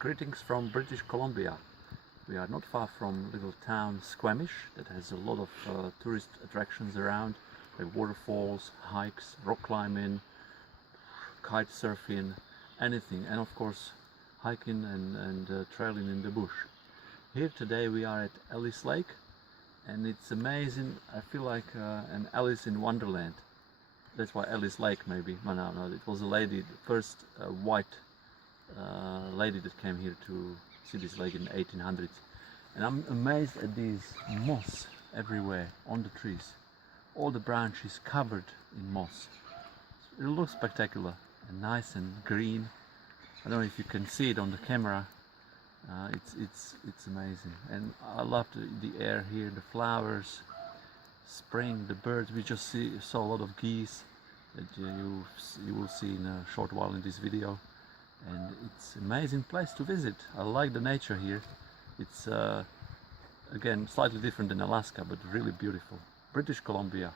Greetings from British Columbia. We are not far from little town Squamish that has a lot of tourist attractions around, like waterfalls, hikes, rock climbing, kite surfing, anything, and of course hiking and trailing in the bush. Here today we are at Alice Lake, and it's amazing. I feel like an Alice in Wonderland. That's why Alice Lake, maybe. No, it was a lady, the first white lady that came here to see this lake in the 1800s. And I'm amazed at these moss everywhere on the trees. All the branches covered in moss. It looks spectacular and nice and green. I don't know if you can see it on the camera. It's amazing, and I love the air here, the flowers, spring, the birds. We just saw a lot of geese that you will see in a short while in this video, and it's an amazing place to visit. I like the nature here. It's again slightly different than Alaska, but really beautiful. British Columbia.